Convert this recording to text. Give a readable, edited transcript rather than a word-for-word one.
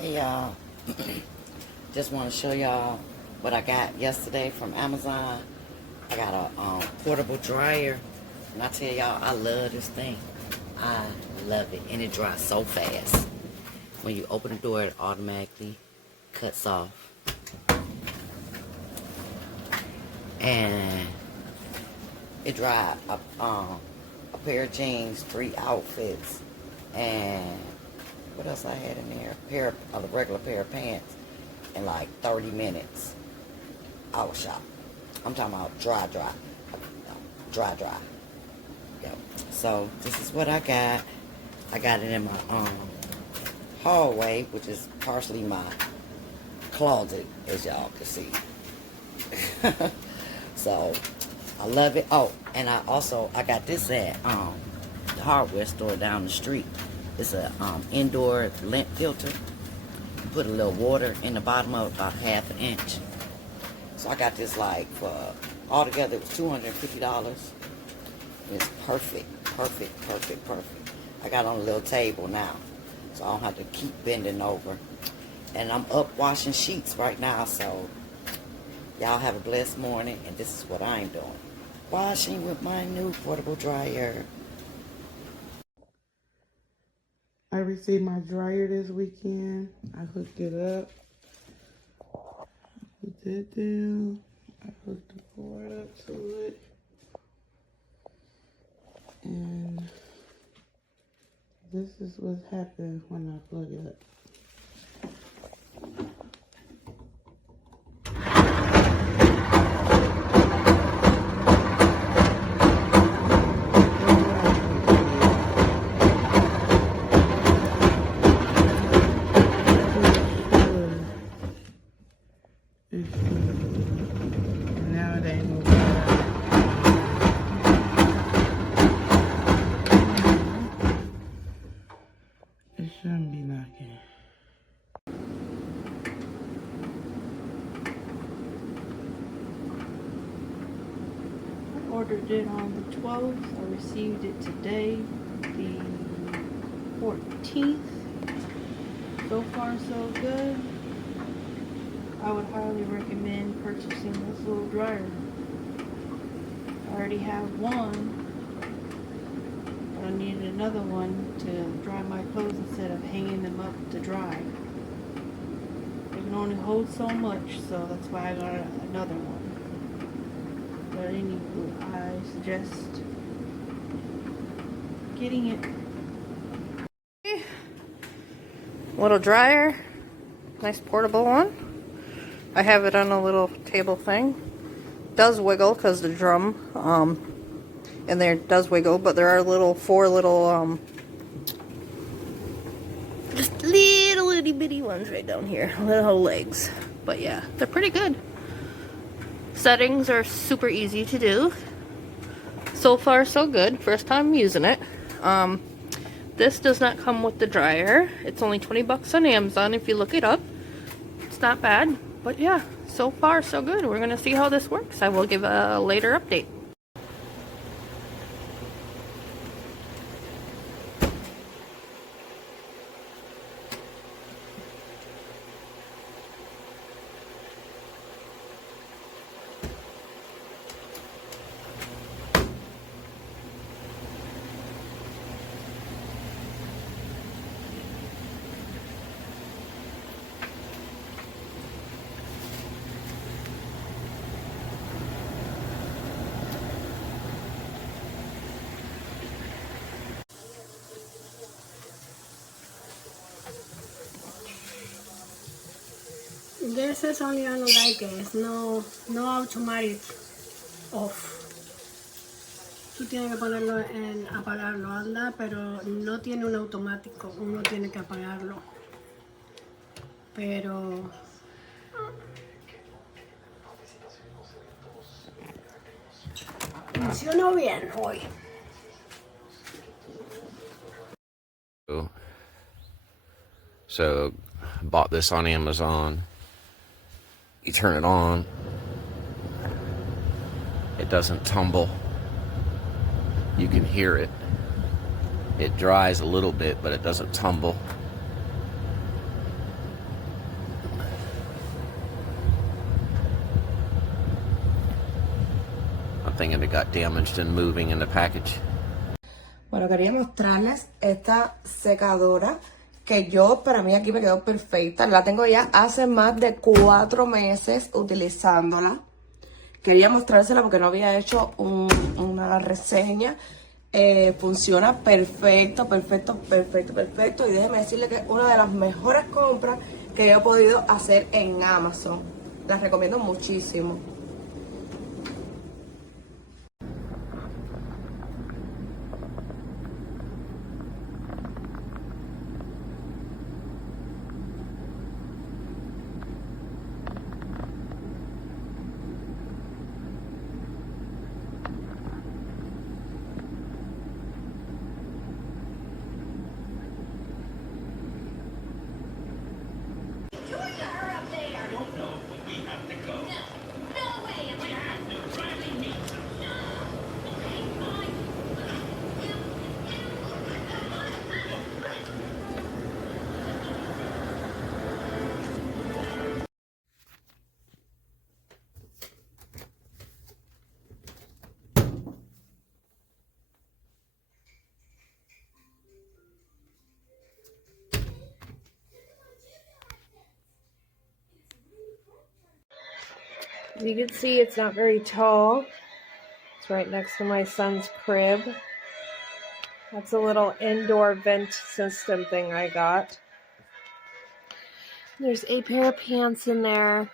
Hey y'all, just want to show y'all what I got yesterday from Amazon. I got a portable dryer, and I tell y'all, I love this thing. I love it, and it dries so fast. When you open the door, it automatically cuts off. And it dried a pair of jeans, 3 outfits, and what else I had in there? A regular pair of pants in like 30 minutes. I was shocked. I'm talking about dry. Dry. Yep. So this is what I got. I got it in my hallway, which is partially my closet, as y'all can see. So I love it. Oh, and I got this at the hardware store down the street. It's a indoor lint filter. You put a little water in the bottom of it, about ½ an inch. So I got this like for altogether it was $250. It's perfect. I got it on a little table now, so I don't have to keep bending over. And I'm up washing sheets right now, so y'all have a blessed morning, and this is what I'm doing. Washing with my new portable dryer. I received my dryer this weekend. I hooked it up. Put that down. I hooked the cord up to it. And this is what happens when I plug it up. Now they move around. It shouldn't be knocking. I ordered it on the 12th. I received it today, the 14th. So far, so good. I would highly recommend purchasing this little dryer. I already have one, but I needed another one to dry my clothes instead of hanging them up to dry. It can only hold so much, so that's why I got another one. But anyway, I suggest getting it. Little dryer, nice portable one. I have it on a little table thing. Does wiggle because the drum in there does wiggle, but there are four little just little itty bitty ones right down here, little legs. But yeah, they're pretty good. Settings are super easy to do. So far so good. First time using it. This does not come with the dryer. It's only 20 bucks on Amazon if you look it up. It's not bad. But yeah, so far so good. We're gonna see how this works. I will give a later update. This is only on like it. No automatic off. Tú tienes que ponerlo en apagarlo, anda, pero no tiene un automático. Uno tiene que apagarlo. Pero funcionó bien hoy. So, bought this on Amazon. You turn it on, it doesn't tumble. You can hear it. It dries a little bit, but it doesn't tumble. thinking it got damaged and moving in the package. Bueno, quería mostrarles esta secadora que yo, para mí aquí me quedó perfecta. La tengo ya hace más de 4 meses utilizándola. Quería mostrársela porque no había hecho una reseña. Funciona perfecto, perfecto, perfecto, perfecto. Y déjenme decirle que es una de las mejores compras que yo he podido hacer en Amazon. Las recomiendo muchísimo. As you can see, it's not very tall. It's right next to my son's crib. That's a little indoor vent system thing I got. There's a pair of pants in there.